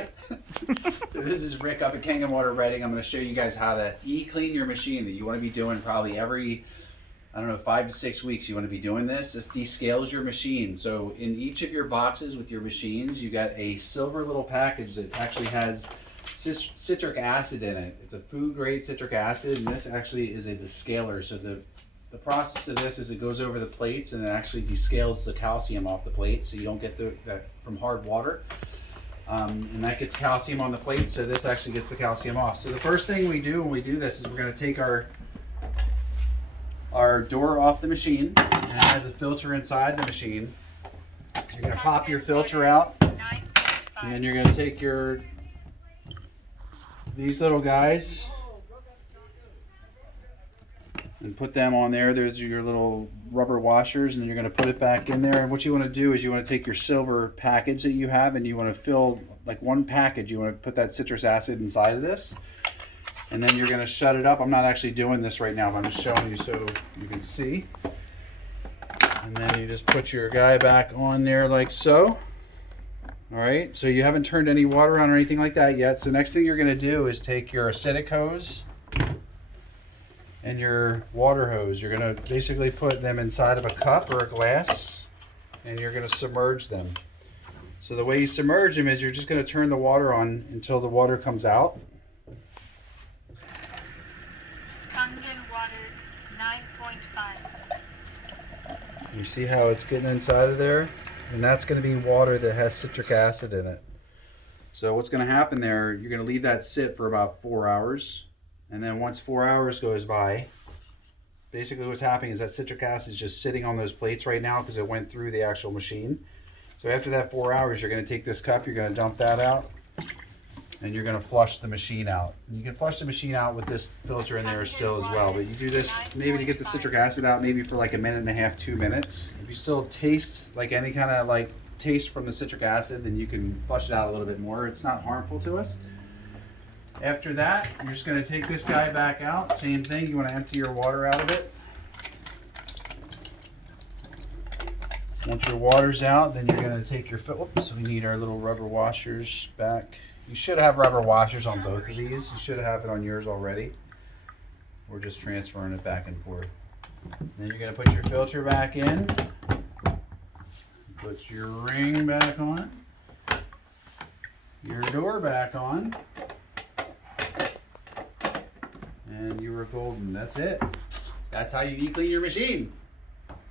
Hi. This is Rick up at Kangen Water Reading. I'm going to show you guys how to e-clean your machine that you want to be doing probably every, I don't know, 5 to 6 weeks. You want to be doing this. This descales your machine. So in each of your boxes with your machines, you got a silver little package that actually has citric acid in it. It's a food grade citric acid, and this actually is a descaler. So the process of this is it goes over the plates and it actually descales the calcium off the plates, so you don't get that from hard water. And that gets calcium on the plate, so this actually gets the calcium off. So the first thing we do when we do this is we're going to take our door off the machine, and it has a filter inside the machine. So you're going to pop your filter out, and then you're going to take these little guys and put them on there. Those are your little rubber washers, and you're going to put it back in there. And what you want to do is you want to take your silver package that you have, and you want to fill like one package. You want to put that citrus acid inside of this, and then you're going to shut it up. I'm not actually doing this right now, but I'm just showing you so you can see. And then you just put your guy back on there like so. All right, so you haven't turned any water on or anything like that yet. So next thing you're going to do is take your acidic hose and your water hose. You're going to basically put them inside of a cup or a glass, and you're going to submerge them. So the way you submerge them is you're just going to turn the water on until the water comes out. Kangen water 9.5. You see how it's getting inside of there? And that's going to be water that has citric acid in it. So what's going to happen there, you're going to leave that sit for about 4 hours. And then once 4 hours goes by, basically what's happening is that citric acid is just sitting on those plates right now because it went through the actual machine. So after that 4 hours, you're going to take this cup, you're going to dump that out, and you're going to flush the machine out. And you can flush the machine out with this filter in there still as well, but you do this maybe to get the citric acid out maybe for like 1.5 minutes, 2 minutes. If you still taste like any kind of like taste from the citric acid, then you can flush it out a little bit more. It's not harmful to us. After that, you're just going to take this guy back out. Same thing, you want to empty your water out of it. Once your water's out, then you're going to take your oops, we need our little rubber washers back. You should have rubber washers on both of these. You should have it on yours already. We're just transferring it back and forth. Then you're going to put your filter back in. Put your ring back on. Your door back on. And you were golden. That's it. That's how you e-clean your machine.